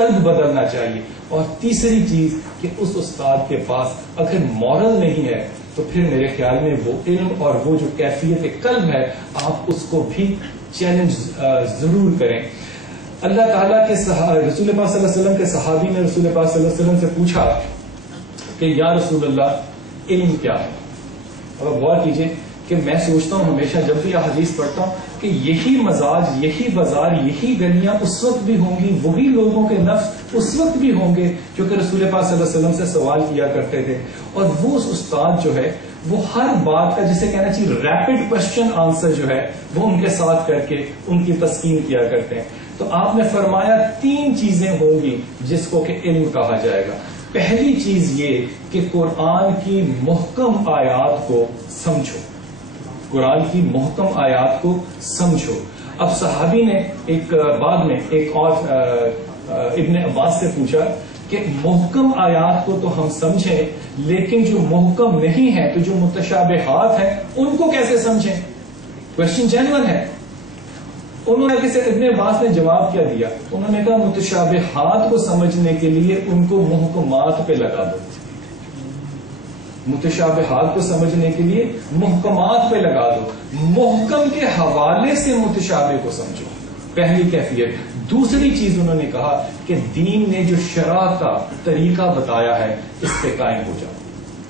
قلب بدلنا چاہیے. اور تیسری چیز کہ اس استاد کے پاس اگر مورل نہیں ہے تو پھر میرے خیال میں وہ علم اور وہ جو کیفیت قلب ہے آپ اس کو بھی چیلنج ضرور کریں. اللہ تعالیٰ کے رسول پاک صلی اللہ علیہ وسلم کے صحابی نے رسول پاک صلی اللہ علیہ وسلم سے پوچھا کہ یا رسول اللہ علم کیا ہے. اور غور کیجئے کہ میں سوچتا ہوں ہمیشہ جب بھی یہ حدیث پڑھتا ہوں کہ یہی مزاج، یہی بازار، یہی گلیاں اس وقت بھی ہوں گی، وہی لوگوں کے نفس اس وقت بھی ہوں گے جو کہ رسول پاک صلی اللہ علیہ وسلم سے سوال کیا کرتے تھے. اور وہ استاد جو ہے وہ ہر بات کا جسے کہنا چاہیے ریپڈ کوشچن آنسر جو ہے وہ ان کے ساتھ کر کے ان کی تسکین کیا کرتے ہیں. تو آپ نے فرمایا 3 چیزیں ہوں گی جس کو کہ علم کہا جائے گا. پہلی چیز یہ کہ قرآن کی محکم آیات کو سمجھو، قرآن کی محکم آیات کو سمجھو. اب صحابی نے بعد میں ایک اور ابن عباس سے پوچھا کہ محکم آیات کو تو ہم سمجھیں لیکن جو محکم نہیں ہے تو جو متشابہات ہیں ان کو کیسے سمجھیں؟ کوشچن جینوئن ہے. انہوں نے کسی ابن عباس نے جواب کیا دیا؟ انہوں نے کہا متشابہات کو سمجھنے کے لیے ان کو محکمات پہ لگا دو. متشابہات کو سمجھنے کے لیے محکمات پہ لگا دو. محکم کے حوالے سے متشابہ کو سمجھو، پہلی کیفیت. دوسری چیز انہوں نے کہا کہ دین نے جو شرع کا طریقہ بتایا ہے اس پہ قائم ہو جاؤ،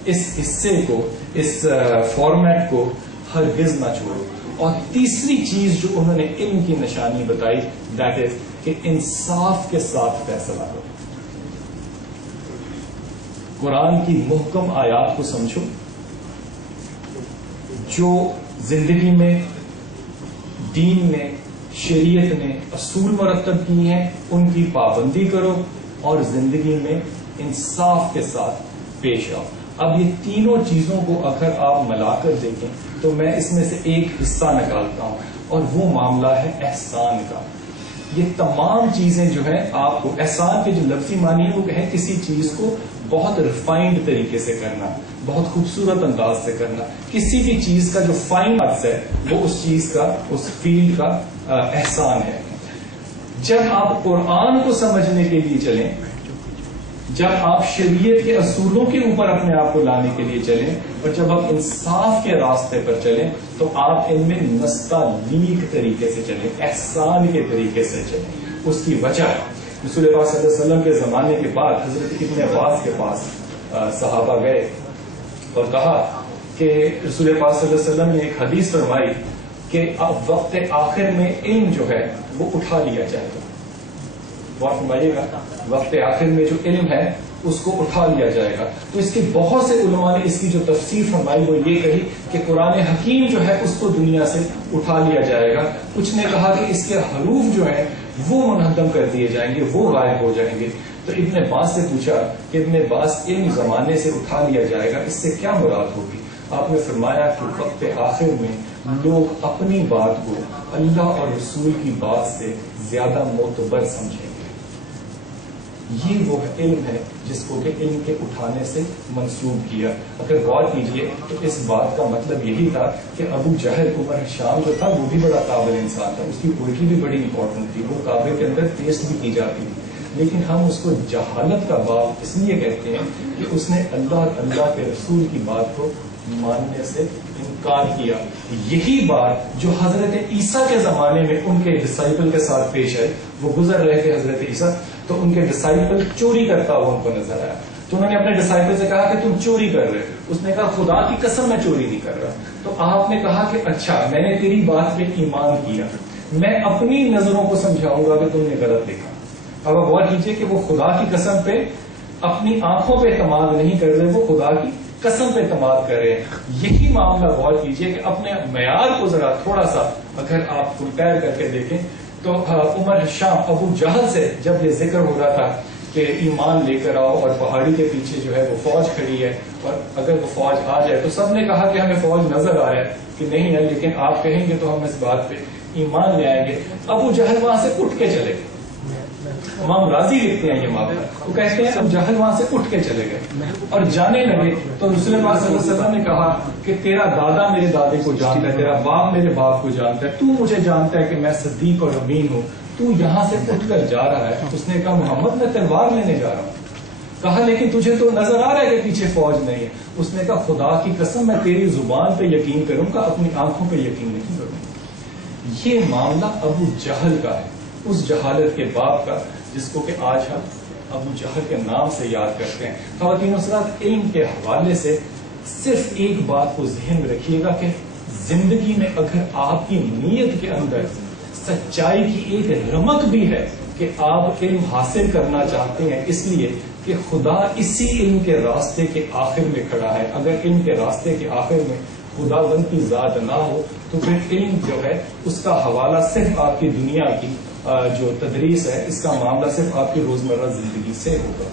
اس حصے کو، اس فارمیٹ کو ہرگز نہ چھوڑو. اور تیسری چیز جو انہوں نے علم کی نشانی بتائی دیٹ از کہ انصاف کے ساتھ فیصلہ کرو. قرآن کی محکم آیات کو سمجھو، جو زندگی میں دین نے، شریعت نے اصول مرتب کی ہیں ان کی پابندی کرو اور زندگی میں انصاف کے ساتھ پیش آؤ. اب یہ تینوں چیزوں کو اگر آپ ملا کر دیکھیں تو میں اس میں سے ایک حصہ نکالتا ہوں اور وہ معاملہ ہے احسان کا. یہ تمام چیزیں جو ہیں آپ کو، احسان کے جو لفظی معنی ہے وہ ہے کسی چیز کو بہت ریفائنڈ طریقے سے کرنا، بہت خوبصورت انداز سے کرنا. کسی بھی چیز کا جو فائن لفظ ہے وہ اس چیز کا، اس فیلڈ کا احسان ہے. جب آپ قرآن کو سمجھنے کے لیے چلیں، جب آپ شریعت کے اصولوں کے اوپر اپنے آپ کو لانے کے لیے چلیں اور جب آپ انصاف کے راستے پر چلیں تو آپ ان میں نستعلیق طریقے سے چلیں، احسان کے طریقے سے چلیں. اس کی وجہ رسول پاک صلی اللہ علیہ وسلم کے زمانے کے بعد حضرت ابن عباس کے پاس صحابہ گئے اور کہا کہ رسول پاک صلی اللہ علیہ وسلم نے ایک حدیث فرمائی کہ اب وقت آخر میں علم جو ہے وہ اٹھا لیا جائے گا. بات فرمائیے گا، وقت آخر میں جو علم ہے اس کو اٹھا لیا جائے گا. تو اس کے بہت سے علماء نے اس کی جو تفسیر فرمائی وہ یہ کہی کہ قرآن حکیم جو ہے اس کو دنیا سے اٹھا لیا جائے گا. کچھ نے کہا کہ اس کے حروف جو ہیں وہ منہدم کر دیے جائیں گے، وہ غائب ہو جائیں گے. تو ابن عباس سے پوچھا کہ ابن عباس علم زمانے سے اٹھا لیا جائے گا، اس سے کیا مراد ہوگی؟ آپ نے فرمایا کہ وقت آخر میں لوگ اپنی بات کو اللہ اور رسول کی بات سے زیادہ معتبر سمجھیں گے. یہ وہ علم ہے جس کو کہ علم کے اٹھانے سے منسوب کیا. اگر غور کیجئے تو اس بات کا مطلب یہی تھا کہ ابو جہل عمر شام جو تھا وہ بھی بڑا قابل انسان تھا، اس کی پوئٹری بھی بڑی امپورٹنٹ تھی، وہ کعبے کے اندر پیسٹ بھی کی جاتی تھی، لیکن ہم اس کو جہالت کا باب اس لیے کہتے ہیں کہ اس نے اللہ اور اللہ کے رسول کی بات کو ماننے سے انکار کیا. یہی بات جو حضرت عیسیٰ کے زمانے میں ان کے ڈسائپل کے ساتھ پیش ہے. وہ گزر رہے تھے حضرت عیسیٰ تو ان کے ڈسائپل چوری کرتا ہوا ان کو نظر آیا. تو انہوں نے اپنے ڈسائپل سے کہا کہ تم چوری کر رہے. اس نے کہا خدا کی قسم میں چوری نہیں کر رہا. تو آپ نے کہا کہ اچھا میں نے تیری بات پہ ایمان کیا، میں اپنی نظروں کو سمجھاؤں گا کہ تم نے غلط دیکھا. اب آپ غور کیجیے کہ وہ خدا کی قسم پہ اپنی آنکھوں پہ اعتماد نہیں کر رہے، وہ خدا کی قسم پہ اعتماد کر رہے ہیں. یہی معاملہ غور کیجیے کہ اپنے معیار کو ذرا تھوڑا سا اگر آپ کمپیئر کر کے دیکھیں تو عمر شام ابو جہل سے جب یہ ذکر ہو رہا تھا کہ ایمان لے کر آؤ اور پہاڑی کے پیچھے جو ہے وہ فوج کھڑی ہے اور اگر وہ فوج آ جائے تو سب نے کہا کہ ہمیں فوج نظر آ رہا ہے کہ نہیں ہے، لیکن آپ کہیں گے تو ہم اس بات پہ ایمان لے آئیں گے. ابو جہل وہاں سے اٹھ کے چلے گئے. امام راضی لکھتے ہیں یہ معاملہ، وہ کہتے ہیں ابو جہل وہاں سے اٹھ کے چلے گئے اور جانے لگے. تو رسول اللہ صلی اللہ علیہ وسلم نے کہا کہ تیرا دادا میرے دادے کو جانتا ہے، تیرا باپ میرے باپ کو جانتا ہے، تو مجھے جانتا ہے کہ میں صدیق اور امین ہوں، تو یہاں سے اٹھ کر جا رہا ہے. اس نے کہا محمد میں تلوار لینے جا رہا ہوں. کہا لیکن تجھے تو نظر آ رہا ہے کہ پیچھے فوج نہیں ہے. اس نے کہا خدا کی قسم میں تیری زبان پہ یقین کروں گا, اپنی آنکھوں پہ یقین نہیں کروں گا. یہ معاملہ ابو جہل کا ہے, اس جہالت کے باپ کا جس کو کہ آج ہم ابو جہل کے نام سے یاد کرتے ہیں. خواتین و حضرات, علم کے حوالے سے صرف ایک بات کو ذہن میں رکھیے گا کہ زندگی میں اگر آپ کی نیت کے اندر سچائی کی ایک رمق بھی ہے کہ آپ علم حاصل کرنا چاہتے ہیں اس لیے کہ خدا اسی علم کے راستے کے آخر میں کھڑا ہے, اگر علم کے راستے کے آخر میں خدا بند کی ذات نہ ہو تو پھر علم جو ہے اس کا حوالہ صرف آپ کی دنیا کی جو تدریس ہے, اس کا معاملہ صرف آپ کی روزمرہ زندگی سے ہوگا.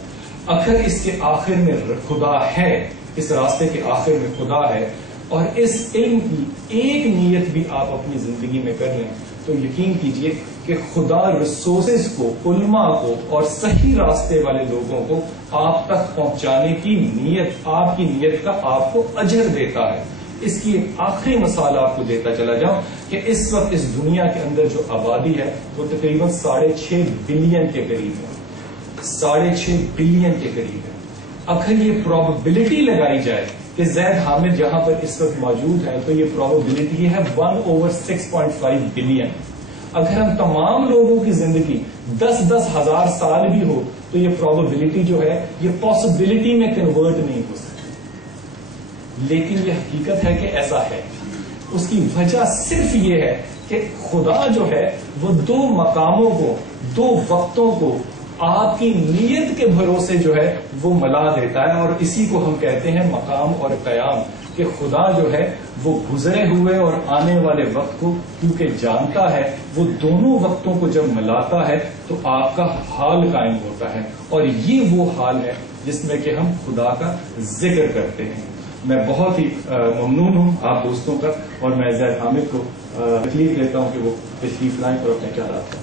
اگر اس کے آخر میں خدا ہے, اس راستے کے آخر میں خدا ہے, اور اس علم کی ایک نیت بھی آپ اپنی زندگی میں کر لیں تو یقین کیجئے کہ خدا ریسورسز کو, علماء کو اور صحیح راستے والے لوگوں کو آپ تک پہنچانے کی نیت, آپ کی نیت کا آپ کو اجر دیتا ہے. اس کی ایک آخری مثال آپ کو دیتا چلا جاؤں کہ اس وقت اس دنیا کے اندر جو آبادی ہے وہ تقریباً 6.5 بلین کے قریب ہے, 6.5 بلین کے قریب ہے. اگر یہ پروبیبلٹی لگائی جائے کہ زید حامد جہاں پر اس وقت موجود ہے تو یہ پروبیبلٹی ہے 1/6.5 بلین. اگر ہم تمام لوگوں کی زندگی 10-10 ہزار سال بھی ہو تو یہ پروبیبلٹی جو ہے یہ پاسبلٹی میں کنورٹ نہیں ہو سکتی. لیکن یہ حقیقت ہے کہ ایسا ہے. اس کی وجہ صرف یہ ہے کہ خدا جو ہے وہ 2 مقاموں کو, 2 وقتوں کو آپ کی نیت کے بھروسے جو ہے وہ ملا دیتا ہے, اور اسی کو ہم کہتے ہیں مقام اور قیام. کہ خدا جو ہے وہ گزرے ہوئے اور آنے والے وقت کو کیونکہ جانتا ہے, وہ دونوں وقتوں کو جب ملاتا ہے تو آپ کا حال قائم ہوتا ہے, اور یہ وہ حال ہے جس میں کہ ہم خدا کا ذکر کرتے ہیں. میں بہت ہی ممنون ہوں آپ دوستوں کا, اور میں زید حامد کو تکلیف دیتا ہوں کہ وہ تشریف لائیں اور اپنے خیالات کا.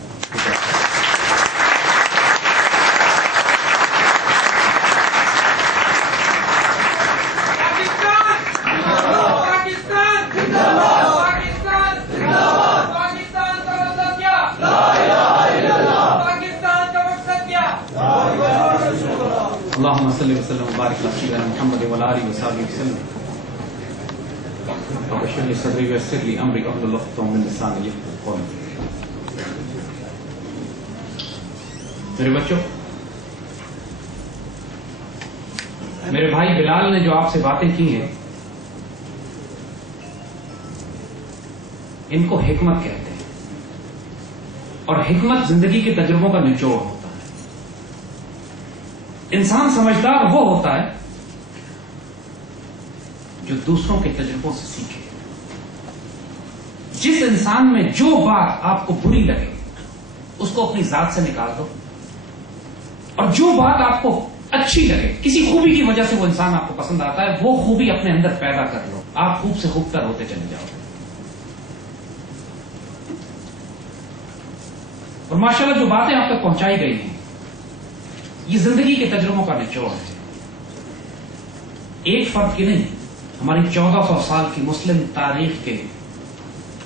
اللهم صل وسلم وبارك على سيدنا محمد وعلى اله وصحبه وسلم. رب اشرح لي صدري ويسر لي امري واحلل عقدة من لساني يفقهوا قولي. میرے بچوں, میرے بھائی بلال نے جو آپ سے باتیں کی ہیں ان کو حکمت کہتے ہیں, اور حکمت زندگی کے تجربوں کا نچوڑ ہوتا ہے. انسان سمجھدار وہ ہوتا ہے جو دوسروں کے تجربوں سے سیکھے. جس انسان میں جو بات آپ کو بری لگے اس کو اپنی ذات سے نکال دو, اور جو بات آپ کو اچھی لگے, کسی خوبی کی وجہ سے وہ انسان آپ کو پسند آتا ہے, وہ خوبی اپنے اندر پیدا کر لو. آپ خوب سے خوب تر ہوتے چلے جاؤ. اور ماشاءاللہ جو باتیں آپ تک پہنچائی گئی ہیں یہ زندگی کے تجربوں کا نچوڑ ہے. ایک فرد کی نہیں, ہماری 1400 سال کی مسلم تاریخ کے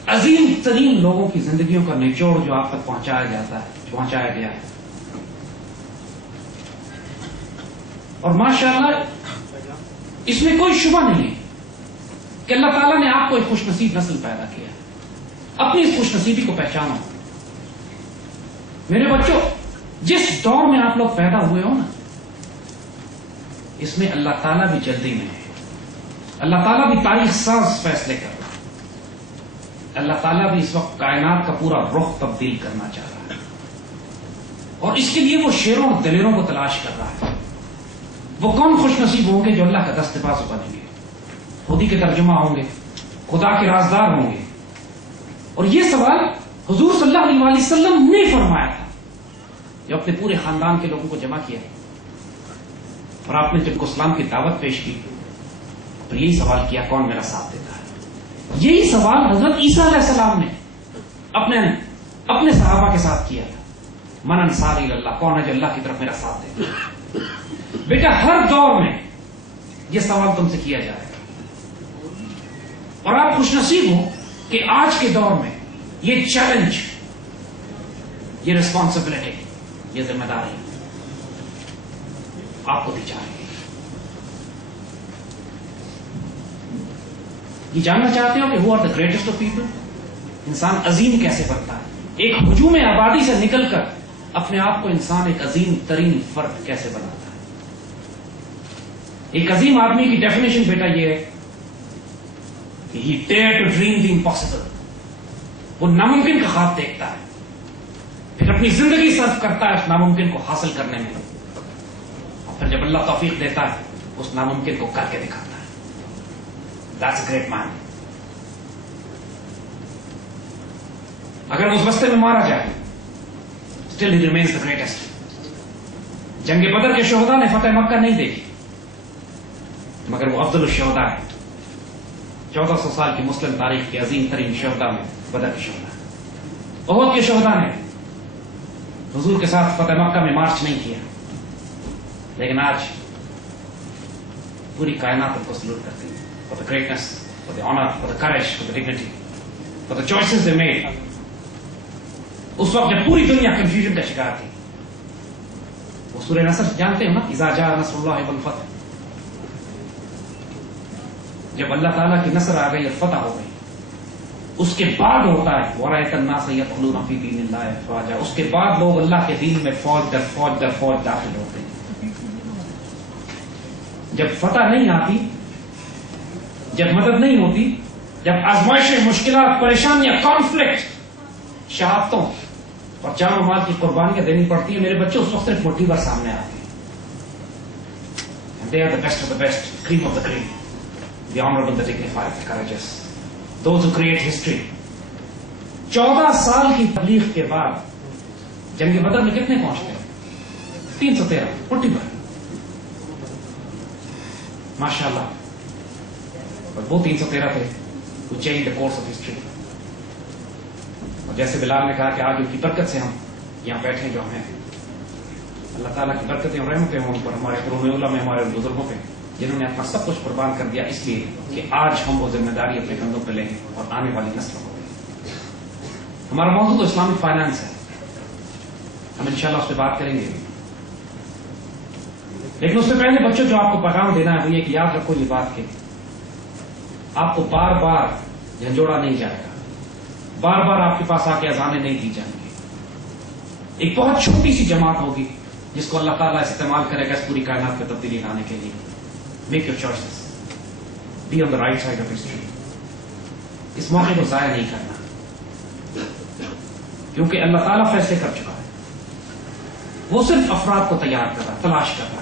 عظیم ترین لوگوں کی زندگیوں کا نچوڑ جو آپ تک پہنچایا گیا ہے. اور ماشاءاللہ اس میں کوئی شبہ نہیں ہے کہ اللہ تعالیٰ نے آپ کو ایک خوش نصیب نسل پیدا کیا ہے. اپنی اس خوش نصیبی کو پہچانو. میرے بچوں, جس دور میں آپ لوگ پیدا ہوئے ہو نا, اس میں اللہ تعالیٰ بھی جلدی میں ہے. اللہ تعالیٰ بھی تاریخ ساز فیصلے کر رہا ہے. اللہ تعالیٰ بھی اس وقت کائنات کا پورا رخ تبدیل کرنا چاہ رہا ہے, اور اس کے لیے وہ شیروں اور دلیروں کو تلاش کر رہا ہے. وہ کون خوش نصیب ہوں گے جو اللہ کا دست بازو بنیں گے, خودی کے ترجمہ ہوں گے, خدا کے رازدار ہوں گے. اور یہ سوال حضور صلی اللہ علیہ وسلم نے فرمایا تھا جو اپنے پورے خاندان کے لوگوں کو جمع کیا, اور آپ نے جب کو اسلام کی دعوت پیش کی تو یہی سوال کیا, کون میرا ساتھ دیتا ہے. یہی سوال حضرت عیسیٰ علیہ السلام نے اپنے صحابہ کے ساتھ کیا تھا, من انصاری اللہ, کون ہے جو اللہ کی طرف میرا ساتھ دیتا ہے. بیٹا ہر دور میں یہ سوال تم سے کیا جائے گا, اور آپ خوش نصیب ہو کہ آج کے دور میں یہ چیلنج یہ ریسپانسبلٹی، یہ ذمہ داری آپ کو دی جا رہی ہے. یہ جاننا چاہتے ہو کہ who are the greatest of people? انسان عظیم کیسے بنتا ہے؟ ایک ہجوم آبادی سے نکل کر اپنے آپ کو انسان ایک عظیم ترین فرد کیسے بناتا ہے؟ ایک عظیم آدمی کی ڈیفینیشن بیٹا یہ ہے کہ he dare to dream the impossible. وہ ناممکن کا خواب دیکھتا ہے، پھر اپنی زندگی صرف کرتا ہے اس ناممکن کو حاصل کرنے میں، اور پھر جب اللہ توفیق دیتا ہے اس ناممکن کو کر کے دکھاتا ہے. That's a great man. اگر اس رستے میں مارا جائے still he remains the greatest. جنگ بدر کے شہداء نے فتح مکہ نہیں دیکھی، مگر وہ افضل الشہداء ہے. 1400 سال کی مسلم تاریخ کے عظیم ترین شہداء میں بدر کے شہداء. احد کے شہداء نے حضور کے ساتھ فتح مکہ میں مارچ نہیں کیا، لیکن آج پوری کائنات ان کو سلوٹ کرتی ہے for the greatness, for the honour, for the courage, for the dignity, for the choices they made. اس وقت جب پوری دنیا کنفیوژن کا شکار تھی، وہ سورہ نصر جانتے ہو نا، اذا جاء نصر اللہ والفتح. جب اللہ تعالیٰ کی نصر آ گئی اور فتح ہو گئی، اس کے بعد ہوتا ہے وَرَأَيْتَ النَّاسَ يَدْخُلُونَ فِي دِينِ اللَّهِ أَفْوَاجًا. اس کے بعد لوگ اللہ کے دین میں فوج در فوج در فوج داخل ہوتے ہیں. جب فتح نہیں آتی، جب مدد نہیں ہوتی، جب آزمائشیں، مشکلات، پریشانیاں، کانفلکٹ، شہادتوں اور جان و مال کی قربانیاں دینی پڑتی ہیں، میرے بچے اس وقت صرف مٹھی بھر سامنے آتے ہیں. They are the best of the best, cream of the cream, the honorable, the dignified, the courageous, those who create history. 14 سال کی تبلیغ کے بعد جنگ بدر میں کتنے پہنچتے ہیں؟ 313 مٹھی بھر. ماشاء اللہ. وہ 313 تھے who changed the course of history. اور جیسے بلال نے کہا کہ آج ان کی برکت سے ہم یہاں بیٹھے جو ہیں، اللہ تعالیٰ کی برکتیں اور رحمتیں ہوں ان پر، ہمارے قرون اولیاء میں، ہمارے بزرگوں پہ، جنہوں نے اپنا سب کچھ قربان کر دیا اس لیے کہ آج ہم وہ ذمہ داری اپنے کندھوں پہ لیں اور آنے والی نسلوں کو دیں. ہمارا موضوع تو اسلامک فائنانس ہے، ہم انشاءاللہ اس پہ بات کریں گے، لیکن اس سے پہلے بچوں جو آپ کو پیغام دینا ہے وہ یہ کہ یاد رکھو یہ بات کہ آپ کو بار بار جھنجھوڑا نہیں جائے گا، بار بار آپ کے پاس آ کے اذانیں نہیں دی جائیں گی. ایک بہت چھوٹی سی جماعت ہوگی جس کو اللہ تعالیٰ استعمال کرے گا اس پوری کائنات میں تبدیلی لانے کے لیے. Make your choices, be on the right side of history. اس موقع کو ضائع نہیں کرنا، کیونکہ اللہ تعالیٰ فیصلے کر چکا ہے. وہ صرف افراد کو تیار کر رہا، تلاش کر رہا.